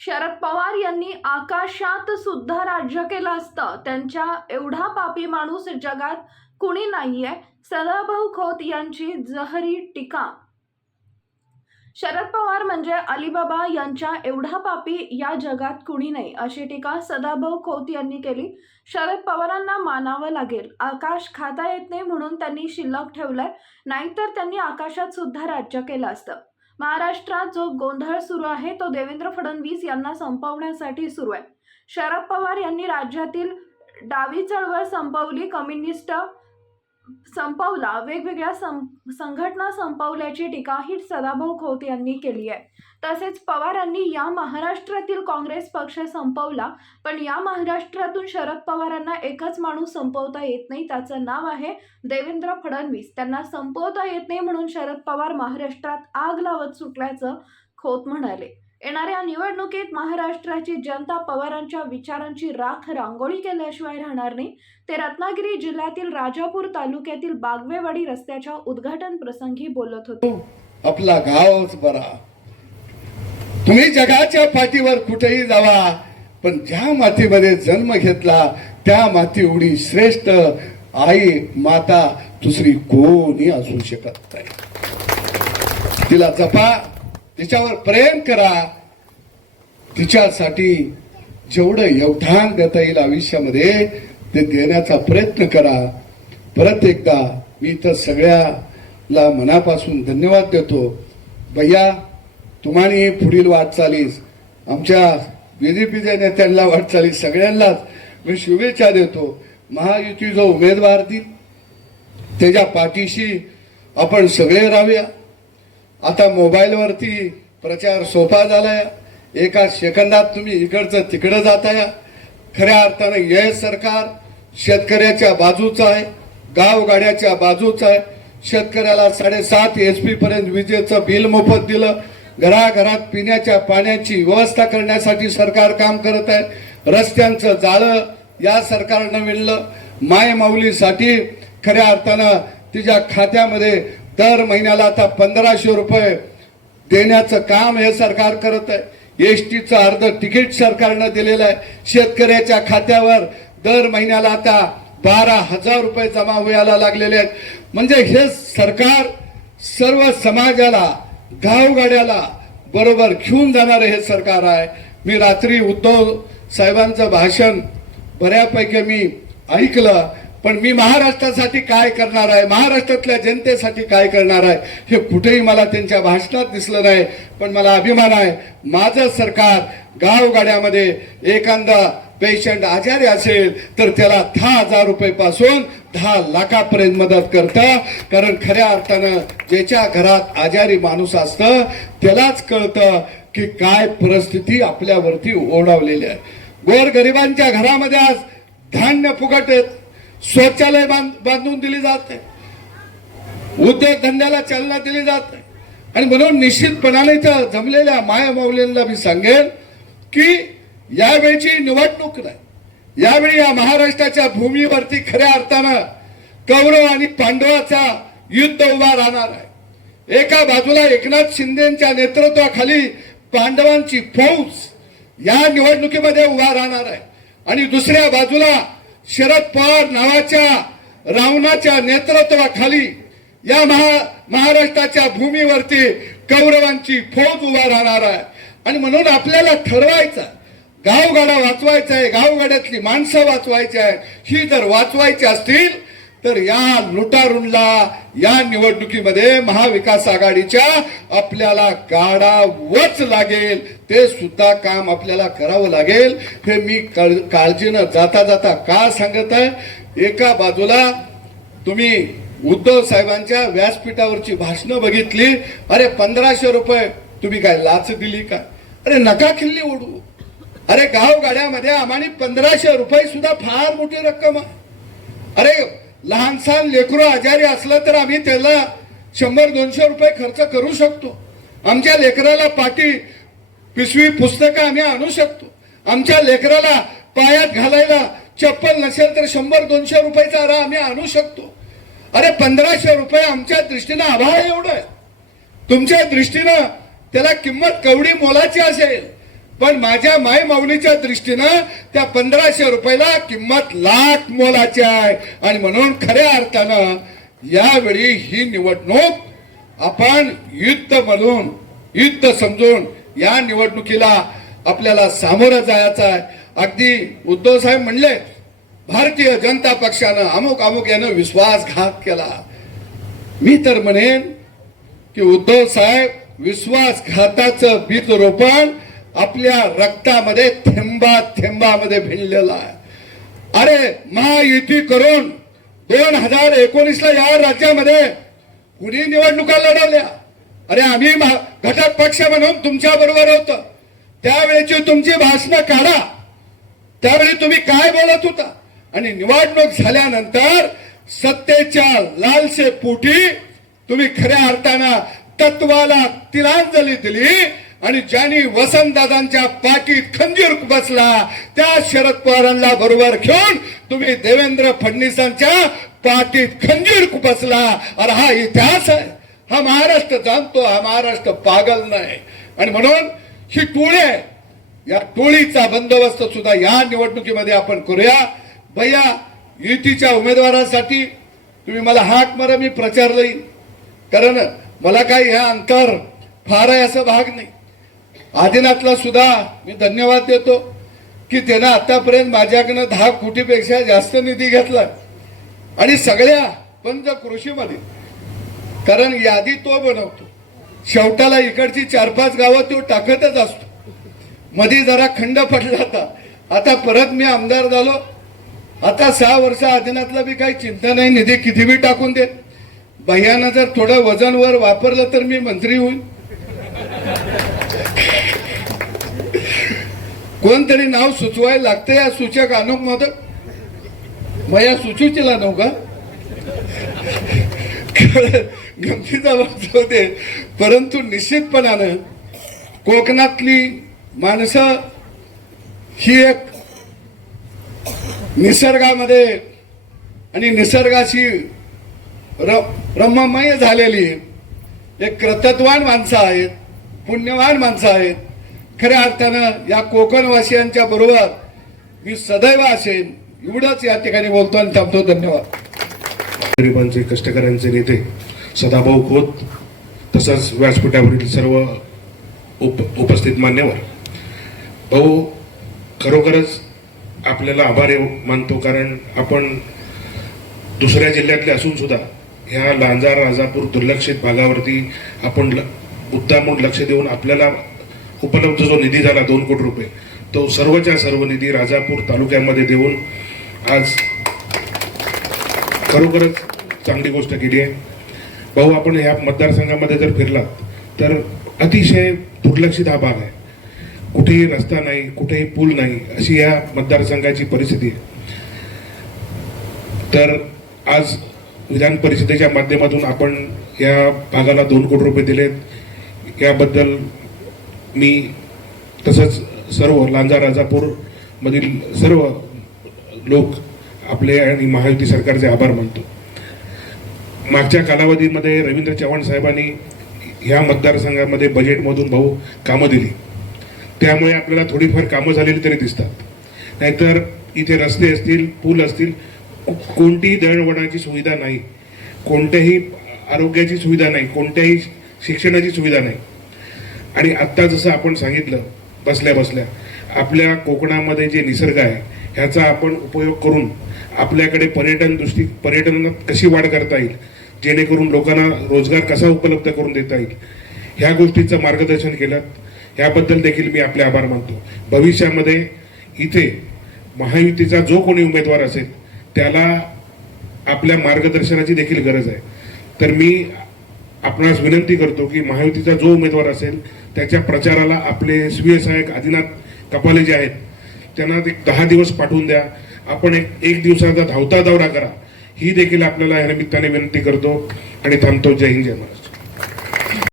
शरद पवार यांनी आकाशात सुद्धा राज्य केलं असतं, त्यांच्या एवढा पापी माणूस जगात कुणी नाहीये, सदाभाऊ खोत यांची जहरी टीका. शरद पवार म्हणजे अलीबाबा यांच्या एवढा पापी या जगात कुणी नाही, अशी टीका सदाभाऊ खोत यांनी केली. शरद पवारांना मानावं लागेल, आकाश खाता येत नाही म्हणून त्यांनी शिल्लक ठेवलंय, नाहीतर त्यांनी आकाशात सुद्धा राज्य केलं असतं. महाराष्ट्रात जो गोंधळ सुरू आहे तो देवेंद्र फडणवीस यांना संपवण्यासाठी सुरू आहे. शरद पवार यांनी राज्यातील डावी चळवळ संपवली, कम्युनिस्ट संपवला, वेगवेगळ्या संघटना संपवल्याची टीकाही सदाभाऊ खोत यांनी केली आहे. तसेच पवारांनी या महाराष्ट्रातील काँग्रेस पक्ष संपवला, पण या महाराष्ट्रातून शरद पवारांना एकच माणूस संपवता येत नाही, त्याचं नाव आहे देवेंद्र फडणवीस. त्यांना संपवता येत नाही म्हणून शरद पवार महाराष्ट्रात आग लावत सुटल्याचं खोत म्हणाले. येणाऱ्या निवडणुकीत महाराष्ट्राची जनता पवारांच्या विचारांची राख रांगोळी केल्याशिवाय राहणार नाही. ते रत्नागिरी जिल्ह्यातील राजापूर तालुक्यातील बागवेवाडी रस्त्याच्या उद्घाटन प्रसंगी बोलत होते. आपला गावच बरा, तुम्ही जगाच्या पाठीवर कुठेही जावा, पण ज्या मातीमध्ये जन्म घेतला त्या माती एवढी श्रेष्ठ आई माता दुसरी कोणी असू शकत नाही. तिला जपा, तिच्यावर प्रेम करा, तिच्यासाठी जेवढं योगदान देता येईल आयुष्यामध्ये ते देण्याचा प्रयत्न करा. परत एकदा मी तर सगळ्याला मनापासून धन्यवाद देतो. भैया, तुम्हाने पुढील वाटचालीस, आमच्या बीजेपीच्या नेत्यांना वाटचालीस सगळ्यांनाच मी शुभेच्छा देतो. महायुती जो उमेदवार देईल त्याच्या पाठीशी आपण सगळे राहूया. आता मोबाईलवरती प्रचार सोपा झालाय, एका सेकंदात तुम्ही इकडचं तिकडं जाताय. खऱ्या अर्थानं हे सरकार शेतकऱ्याच्या बाजूचं आहे, गावगाड्याच्या बाजूचं आहे. शेतकऱ्याला 7.5 HP पर्यंत विजेचं बिल मोफत दिलं, घराघरात पिण्याच्या पाण्याची व्यवस्था करण्यासाठी सरकार काम करत आहे. रस्त्यांचं जाळं या सरकारनं विणलं. माय माऊलीसाठी खऱ्या अर्थानं तिच्या खात्यामध्ये दर महिन्याला आता 1500 रुपये देण्याचं काम हे सरकार करत आहे. एसटीचं अर्ध तिकीट सरकारनं दिलेलं आहे. शेतकऱ्याच्या खात्यावर दर महिन्याला आता 12,000 रुपये जमा व्हायला लागलेले आहेत. म्हणजे हे सरकार सर्व समाजाला, गावगाड्याला बरोबर घेऊन जाणारे हे सरकार आहे. मी रात्री उद्धव साहेबांचं भाषण बऱ्यापैकी मी ऐकलं, पण मी महाराष्ट्रासाठी काय करणार आहे, महाराष्ट्रातल्या जनतेसाठी काय करणार आहे हे कुठेही मला त्यांच्या भाषणात दिसलं नाही. पण मला अभिमान आहे, माझं सरकार गावगाड्यामध्ये एखादा पेशंट आजारी असेल तर त्याला 10,000 रुपये पासून 10 लाखापर्यंत मदत करतं. कारण खऱ्या अर्थानं ज्याच्या घरात आजारी माणूस असतं त्यालाच कळतं की काय परिस्थिती आपल्यावरती ओढावलेली आहे. गोरगरिबांच्या घरामध्ये आज धान्य फुकट आहेत, शौचालय बांधून दिली जाते, उद्योगधंद्याला चालना दिली जाते. आणि म्हणून निश्चितपणाने इथं जमलेल्या माया माऊलींना मी सांगेन की यावेळची निवडणूक नाही, यावेळी या महाराष्ट्राच्या भूमीवरती खऱ्या अर्थानं कौरव आणि पांडवाचा युद्ध उभा राहणार आहे. एका बाजूला एकनाथ शिंदेच्या नेतृत्वाखाली पांडवांची फौज या निवडणुकीमध्ये उभा राहणार आहे, आणि दुसऱ्या बाजूला शरद पवार नावाच्या रावणाच्या नेतृत्वाखाली या महाराष्ट्राच्या भूमीवरती कौरवांची फौज उभा राहणार आहे. आणि म्हणून आपल्याला ठरवायचं, गावगाडा वाचवायचा आहे, गावगाड्यातली माणसं वाचवायची आहे. ही जर वाचवायची असतील तर या लुटारूंला या निवडणुकीमध्ये महाविकास आघाडीच्या आपल्याला काढावंच लागेल. ते सुद्धा काम आपल्याला करावं लागेल. हे मी काळजीनं जाता जाता का सांगत आहे. एका बाजूला तुम्ही उद्धव साहेबांच्या व्यासपीठावरची भाषणं बघितली. अरे 1500 रुपये तुम्ही काय लाच दिली का? अरे नका खिल्ली ओढू. अरे गावगाड्यामध्ये आम्हाला 1500 रुपये सुद्धा फार मोठी रक्कम आहे. अरे लहानसहान लेकरू आजारी असलं तर आम्ही त्याला 100-200 रुपये खर्च करू शकतो. आमच्या लेकराला पाटी पिशवी पुस्तकं आम्ही आणू शकतो. आमच्या लेकराला पायात घालायला चप्पल नसेल तर 100-200 रुपयाचा आरा आम्ही आणू शकतो. अरे 1500 रुपये आमच्या दृष्टीनं आभाळ एवढं आहे. तुमच्या दृष्टीनं त्याला किंमत कवडी मोलाची असेल. पण माझ्या माय माऊलीच्या दृष्टीनं त्या 1500 रुपयाला किंमत लाख मोलाची आहे. आणि म्हणून खऱ्या अर्थानं यावेळी ही निवडणूक आपण युद्ध म्हणून युद्ध समजून या निवडणुकीला आपल्याला सामोरं जायचं आहे. अगदी उद्धव साहेब म्हणले भारतीय जनता पक्षानं अमुक अमुक यानं विश्वासघात केला. मी तर म्हणेन की उद्धव साहेब विश्वासघाताचं बीज रोपण आपल्या रक्तामध्ये थेंबामध्ये भिनलेलं आहे. अरे महायुती करून 2019ला या राज्यामध्ये कुणी निवडणुका लढवल्या? अरे आम्ही घटक पक्ष म्हणून तुमच्या बरोबर होतो. त्यावेळेची तुमची भाषणं काढा, त्यावेळी तुम्ही काय बोलत होता. आणि निवडणूक झाल्यानंतर सत्तेच्या लालसेपोटी तुम्ही खऱ्या अर्थानं तत्वाला तिलांजली दिली. आणि ज्यांनी वसंतदादांच्या पाठीत खंजीर बसला त्या शरद पवारांना बरोबर घेऊन तुम्ही देवेंद्र फडणवीसांच्या पाठीत खंजीर बसला. अरे हा इतिहास आहे, हा महाराष्ट्र जाणतो, हा महाराष्ट्र पागल नाही. आणि म्हणून ही टोळी आहे, या टोळीचा बंदोबस्त सुद्धा या निवडणुकीमध्ये आपण करूया. भैया युतीच्या उमेदवारांसाठी तुम्ही मला हाक मारा, मी प्रचार देईन. कारण मला काही ह्या अंतर फार आहे असं भाग नाही. आदिनाथला सुद्धा मी धन्यवाद देतो की त्यानं आतापर्यंत माझ्याकडनं 10 कोटीपेक्षा जास्त निधी घेतला आणि सगळ्या पंचकृषीमध्ये. कारण यादी तो बनवतो, शेवटाला इकडची 4-5 गावं तो टाकतच असतो. मध्ये जरा खंड पडला होता, आता परत मी आमदार झालो. आता 6 वर्ष आदिनाथला बी काही चिंता नाही, निधी किती बी टाकून दे. भैयानं जर थोडं वजन वर वापरलं तर मी मंत्री होईल. कोणतरी नाव सुचवायला लागतं. या सूचक अनुप मोदक भैया सुचूचिला नव का गमतीचा बाब होते. परंतु निश्चितपणानं कोकणातली माणसं ही एक निसर्गामध्ये आणि निसर्गाशी रममय झालेली एक कर्तृत्ववान माणसं आहेत, पुण्यवान माणसं आहेत. खऱ्या अर्थानं या कोकणवासियांच्या बरोबर मी सदैव असेन. एवढंच या ठिकाणी बोलतो आणि थांबतो. धन्यवाद. गरिबांचे कष्टकऱ्यांचे नेते सदाभाऊ खोत तसंच व्यासपीठावरील सर्व उपस्थित मान्यवर भाऊ, खरोखरच आपल्याला आभार मानतो. कारण आपण दुसऱ्या जिल्ह्यातले असून सुद्धा ह्या लांजा राजापूर दुर्लक्षित भागावरती आपण मुद्दामून लक्ष देऊन आपल्याला उपलब्ध जो निधी झाला 2 कोटी रुपये, तो सर्वच्या सर्व निधी राजापूर तालुक्यामध्ये देऊन आज खरोखरच चांगली गोष्ट केली आहे. भाऊ, आपण ह्या मतदारसंघामध्ये जर फिरलात तर अतिशय दुर्लक्षित हा भाग आहे. कुठेही रस्ता नाही, कुठेही पूल नाही, अशी या मतदारसंघाची परिस्थिती आहे. तर आज विधान परिषदेच्या माध्यमातून आपण या भागाला 2 कोटी रुपये दिलेत. याबद्दल मी तसंच सर्व लांजा राजापूर मधील सर्व लोक आपले आणि महायुती सरकारचे आभार मानतो. मागच्या कालावधीमध्ये रवींद्र चव्हाण साहेबांनी ह्या मतदारसंघामध्ये बजेटमधून भाऊ कामं दिली, त्यामुळे आपल्याला थोडीफार कामं झालेली तरी दिसतात. नाहीतर इथे रस्ते असतील, पूल असतील, कोणतीही दळणवळणाची सुविधा नाही, कोणत्याही आरोग्याची सुविधा नाही, कोणत्याही शिक्षणाची सुविधा नाही. आणि आत्ता जसं आपण सांगितलं बसल्या बसल्या आपल्या कोकणामध्ये जे निसर्ग आहे ह्याचा आपण उपयोग करून आपल्याकडे पर्यटनात कशी वाढ करता येईल, जेणेकरून लोकांना रोजगार कसा उपलब्ध करून देता येईल, ह्या गोष्टीचं मार्गदर्शन केलं. याबद्दल देखील मी आपले आभार मानतो. भविष्यामध्ये इथे महायुतीचा जो कोणी उमेदवार असेल त्याला आपल्या मार्गदर्शनाची देखील गरज आहे. तर मी आपणास विनंती करतो की महायुतीचा जो उमेदवार असेल त्याच्या प्रचाराला आपले स्वीय सहाय्यक आदिनाथ कपाले जे आहेत त्यांना 10 दिवस पाठवून द्या. आपण एक दिवसाचा धावता दौरा करा, ही देखील आपल्याला या निमित्ताने विनंती करतो आणि थांबतो. जय हिंद, जय महाराष्ट्र.